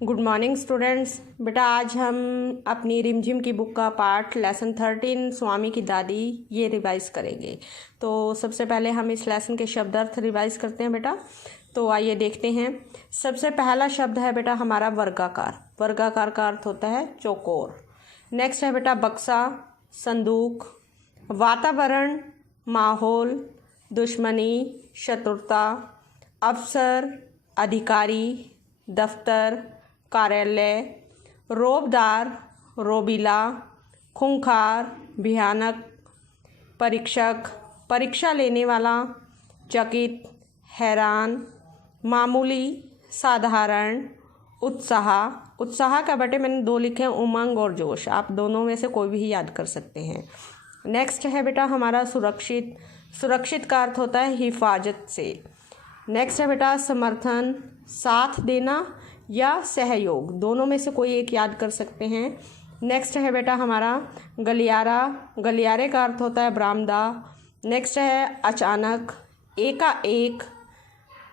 Good morning students. बेटा आज हम अपनी रिमझिम की बुक का पार्ट लेसन 13 स्वामी की दादी ये रिवाइज़ करेंगे। तो सबसे पहले हम इस लेसन के शब्दार्थ रिवाइज़ करते हैं बेटा। तो आइए देखते हैं। सबसे पहला शब्द है बेटा हमारा वर्गाकार। वर्गाकार का अर्थ होता है चौकोर। नेक्स्ट है बेटा बक्सा, संदूक। वातावरण, माहौल, दुश्मनी, शत्रुता, अफसर, अधिकारी, दफ्तर, कार्यालय, रोबदार, रोबीला, खूंखार, भयानक, परीक्षक, परीक्षा लेने वाला, चकित, हैरान, मामूली, साधारण, उत्साह। उत्साह का बेटे मैंने 2 लिखे हैं, उमंग और जोश। आप दोनों में से कोई भी याद कर सकते हैं। नेक्स्ट है बेटा हमारा सुरक्षित। सुरक्षित का अर्थ होता है हिफाजत से। नेक्स्ट है बेटा समर्थन, साथ देना या सहयोग, दोनों में से कोई एक याद कर सकते हैं। नेक्स्ट है बेटा हमारा गलियारा। गलियारे का अर्थ होता है बरामदा। नेक्स्ट है अचानक, एकाएक।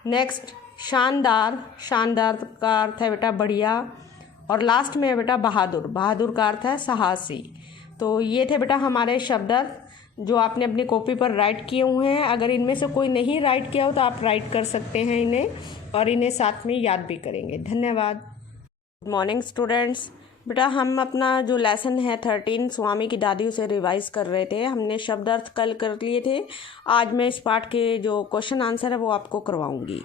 नेक्स्ट शानदार। शानदार का अर्थ है बेटा बढ़िया। और लास्ट में है बेटा बहादुर। बहादुर का अर्थ है साहसी। तो ये थे बेटा हमारे शब्दार्थ जो आपने अपनी कॉपी पर राइट किए हुए हैं। अगर इनमें से कोई नहीं राइट किया हो तो आप राइट कर सकते हैं इन्हें, और इन्हें साथ में याद भी करेंगे। धन्यवाद। Good morning students. बेटा हम अपना जो लेसन है 13 स्वामी की दादी उसे रिवाइज़ कर रहे थे। हमने शब्दार्थ कल कर लिए थे। आज मैं इस पाठ के जो क्वेश्चन आंसर है वो आपको करवाऊँगी।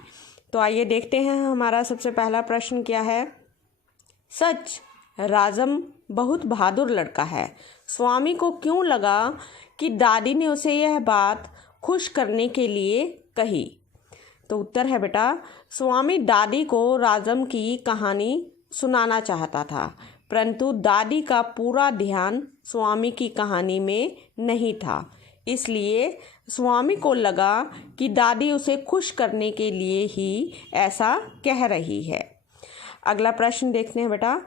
तो आइए देखते हैं हमारा सबसे पहला प्रश्न क्या है। सच, राजम बहुत बहादुर लड़का है। स्वामी को क्यों लगा कि दादी ने उसे यह बात खुश करने के लिए कही? तो उत्तर है बेटा स्वामी दादी को राजम की कहानी सुनाना चाहता था, परंतु दादी का पूरा ध्यान स्वामी की कहानी में नहीं था। इसलिए स्वामी को लगा कि दादी उसे खुश करने के लिए ही ऐसा कह रही है। अगला प्रश्न देखते हैं बेटा।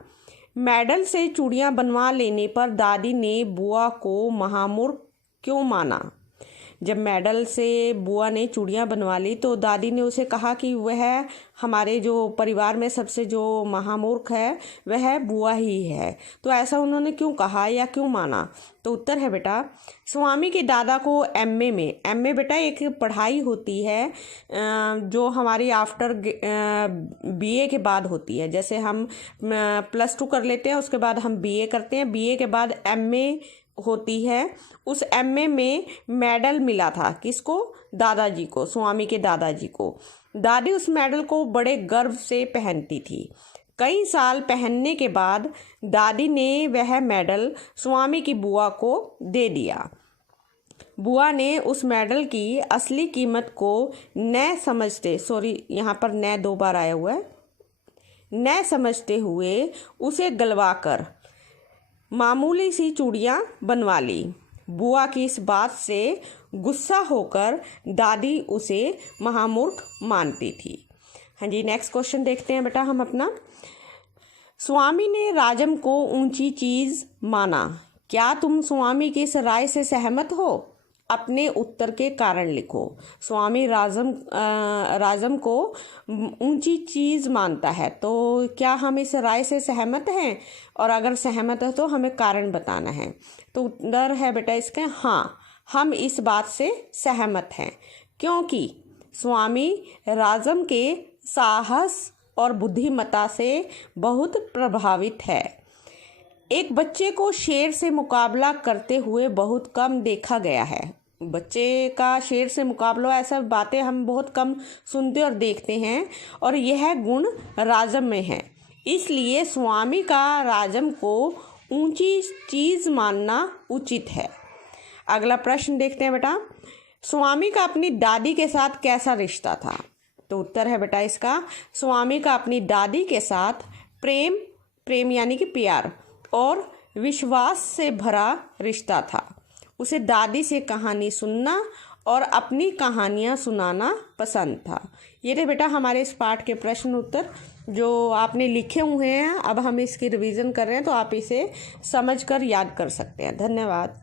मेडल से चूड़ियाँ बनवा लेने पर दादी ने बुआ को महामूर्ख क्यों माना? जब मेडल से बुआ ने चूड़ियाँ बनवा ली तो दादी ने उसे कहा कि वह हमारे जो परिवार में सबसे जो महामूर्ख है वह बुआ ही है। तो ऐसा उन्होंने क्यों कहा या क्यों माना? तो उत्तर है बेटा स्वामी के दादा को एमए में, एमए बेटा एक पढ़ाई होती है जो हमारी आफ्टर बीए के बाद होती है। जैसे हम +2 कर लेते हैं, उसके बाद हम बीए करते हैं, बीए के बाद एमए होती है। उस एमए में मेडल मिला था किसको? दादाजी को, स्वामी के दादाजी को। दादी उस मेडल को बड़े गर्व से पहनती थी। कई साल पहनने के बाद दादी ने वह मेडल स्वामी की बुआ को दे दिया। बुआ ने उस मेडल की असली कीमत को न समझते, यहाँ पर न 2 बार आया हुआ है, न समझते हुए उसे गलवाकर मामूली सी चूड़ियाँ बनवा ली। बुआ की इस बात से गुस्सा होकर दादी उसे महामूर्ख मानती थी। हाँ जी, नेक्स्ट क्वेश्चन देखते हैं बेटा हम अपना। स्वामी ने राजम को ऊंची चीज़ माना। क्या तुम स्वामी की इस राय से सहमत हो? अपने उत्तर के कारण लिखो। स्वामी राजम को ऊंची चीज़ मानता है, तो क्या हम इस राय से सहमत हैं? और अगर सहमत है तो हमें कारण बताना है। तो उत्तर है बेटा इसका हाँ, हम इस बात से सहमत हैं क्योंकि स्वामी राजम के साहस और बुद्धिमत्ता से बहुत प्रभावित है। एक बच्चे को शेर से मुकाबला करते हुए बहुत कम देखा गया है। बच्चे का शेर से मुकाबला, ऐसा बातें हम बहुत कम सुनते और देखते हैं, और यह गुण राजम में है। इसलिए स्वामी का राजम को ऊंची चीज़ मानना उचित है। अगला प्रश्न देखते हैं बेटा। स्वामी का अपनी दादी के साथ कैसा रिश्ता था? तो उत्तर है बेटा इसका स्वामी का अपनी दादी के साथ प्रेम यानी कि प्यार और विश्वास से भरा रिश्ता था। उसे दादी से कहानी सुनना और अपनी कहानियाँ सुनाना पसंद था। ये थे बेटा हमारे इस पाठ के प्रश्न उत्तर जो आपने लिखे हुए हैं। अब हम इसकी रिवीजन कर रहे हैं, तो आप इसे समझकर याद कर सकते हैं। धन्यवाद।